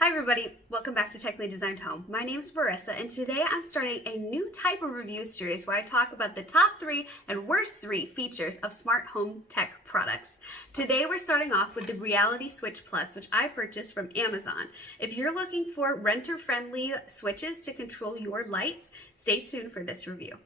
Hi everybody, welcome back to Technically Designed Home. My name is Marissa and today I'm starting a new type of review series where I talk about the top 3 and worst 3 features of smart home tech products. Today we're starting off with the Reality Switch Plus, which I purchased from Amazon. If you're looking for renter-friendly switches to control your lights, stay tuned for this review.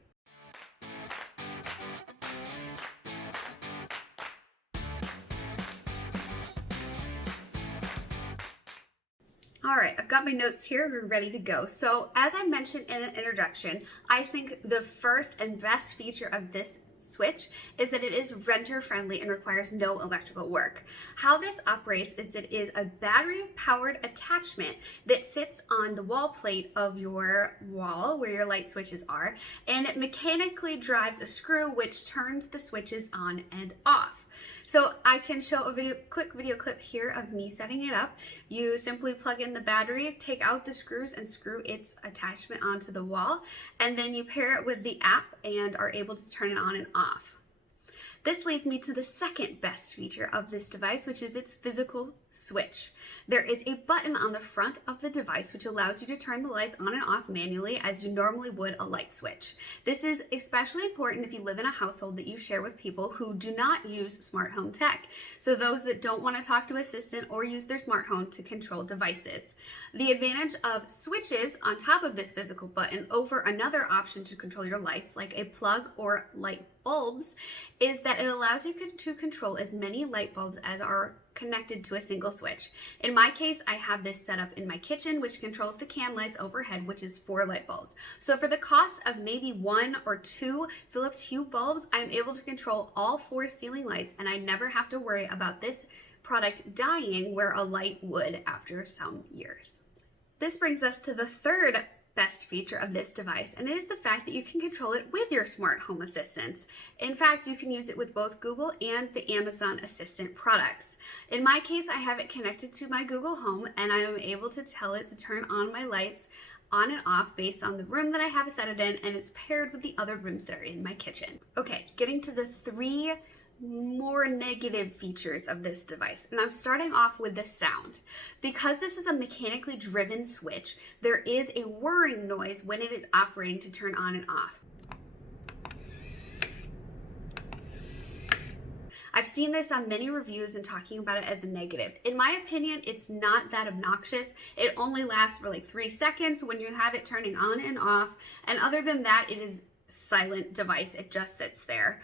All right, I've got my notes here. We're ready to go. So as I mentioned in an introduction, I think the first and best feature of this switch is that it is renter friendly and requires no electrical work. How this operates is it is a battery powered attachment that sits on the wall plate of your wall where your light switches are, and it mechanically drives a screw which turns the switches on and off. So I can show a quick video clip here of me setting it up. You simply plug in the batteries, take out the screws, and screw its attachment onto the wall, and then you pair it with the app and are able to turn it on and off. This leads me to the second best feature of this device, which is its physical switch. There is a button on the front of the device which allows you to turn the lights on and off manually as you normally would a light switch. This is especially important if you live in a household that you share with people who do not use smart home tech. So those that don't want to talk to an assistant or use their smart home to control devices. The advantage of switches on top of this physical button over another option to control your lights, like a plug or light bulbs, is that it allows you to control as many light bulbs as are connected to a single switch. In my case, I have this set up in my kitchen, which controls the can lights overhead, which is 4 light bulbs. So for the cost of maybe 1 or 2 Philips Hue bulbs, I'm able to control all 4 ceiling lights, and I never have to worry about this product dying where a light would after some years. This brings us to the third best feature of this device, and it is the fact that you can control it with your smart home assistants. In fact, you can use it with both Google and the Amazon Assistant products. In my case, I have it connected to my Google Home, and I am able to tell it to turn on my lights on and off based on the room that I have it set it in, and it's paired with the other rooms that are in my kitchen. Okay, getting to the 3 more negative features of this device, and I'm starting off with the sound. Because this is a mechanically driven switch, there is a whirring noise when it is operating to turn on and off. I've seen this on many reviews and talking about it as a negative. In my opinion, it's not that obnoxious. It only lasts for like 3 seconds when you have it turning on and off, and other than that, it is a silent device. It just sits there.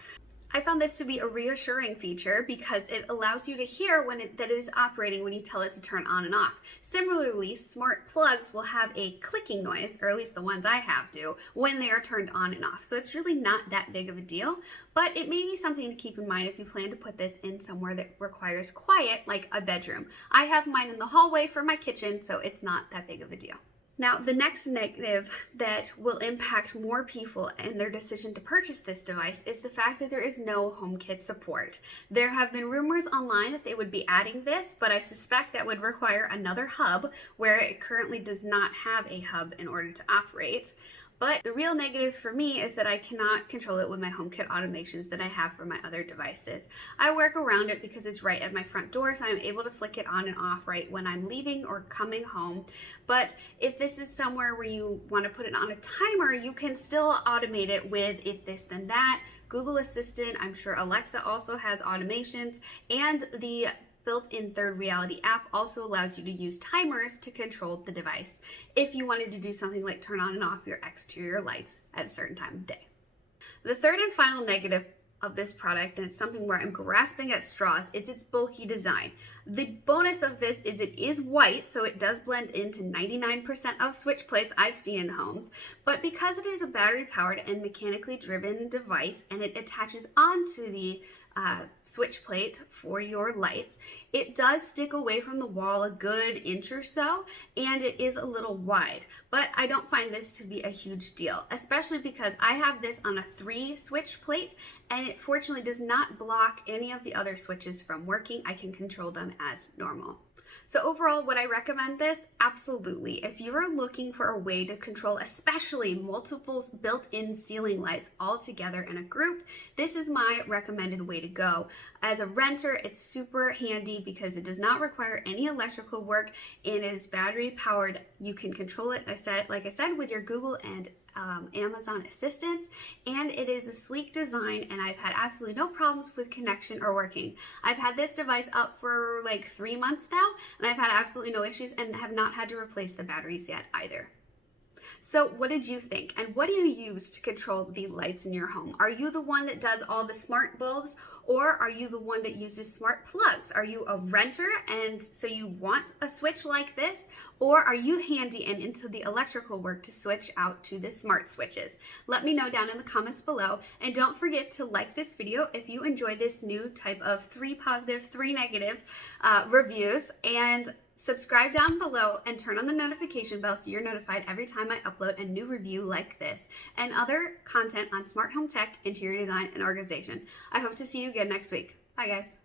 I found this to be a reassuring feature because it allows you to hear that it is operating when you tell it to turn on and off. Similarly, smart plugs will have a clicking noise, or at least the ones I have do, when they are turned on and off. So it's really not that big of a deal, but it may be something to keep in mind if you plan to put this in somewhere that requires quiet, like a bedroom. I have mine in the hallway for my kitchen, so it's not that big of a deal. Now, the next negative that will impact more people in their decision to purchase this device is the fact that there is no HomeKit support. There have been rumors online that they would be adding this, but I suspect that would require another hub where it currently does not have a hub in order to operate. But the real negative for me is that I cannot control it with my HomeKit automations that I have for my other devices. I work around it because it's right at my front door, so I'm able to flick it on and off right when I'm leaving or coming home. But if this is somewhere where you want to put it on a timer, you can still automate it with if this then that, Google Assistant. I'm sure Alexa also has automations, and the built-in Third Reality app also allows you to use timers to control the device if you wanted to do something like turn on and off your exterior lights at a certain time of day. The third and final negative of this product, and it's something where I'm grasping at straws, it's its bulky design. The bonus of this is it is white, so it does blend into 99% of switch plates I've seen in homes, but because it is a battery powered and mechanically driven device and it attaches onto the switch plate for your lights, it does stick away from the wall a good inch or so, and it is a little wide. But I don't find this to be a huge deal, especially because I have this on a 3 switch plate, and it fortunately does not block any of the other switches from working. I can control them as normal. So overall, would I recommend this? Absolutely. If you are looking for a way to control especially multiple built-in ceiling lights all together in a group, this is my recommended way to go. As a renter, it's super handy because it does not require any electrical work and it is battery powered. You can control it, like I said, with your Google and Amazon assistants, and it is a sleek design, and I've had absolutely no problems with connection or working. I've had this device up for like 3 months now, and I've had absolutely no issues and have not had to replace the batteries yet either. So what did you think? And what do you use to control the lights in your home? Are you the one that does all the smart bulbs, or are you the one that uses smart plugs? Are you a renter and so you want a switch like this? Or are you handy and into the electrical work to switch out to the smart switches? Let me know down in the comments below. And don't forget to like this video if you enjoy this new type of 3 positive, 3 negative reviews. And subscribe down below and turn on the notification bell so you're notified every time I upload a new review like this and other content on smart home tech, interior design, and organization. I hope to see you again next week. Bye guys.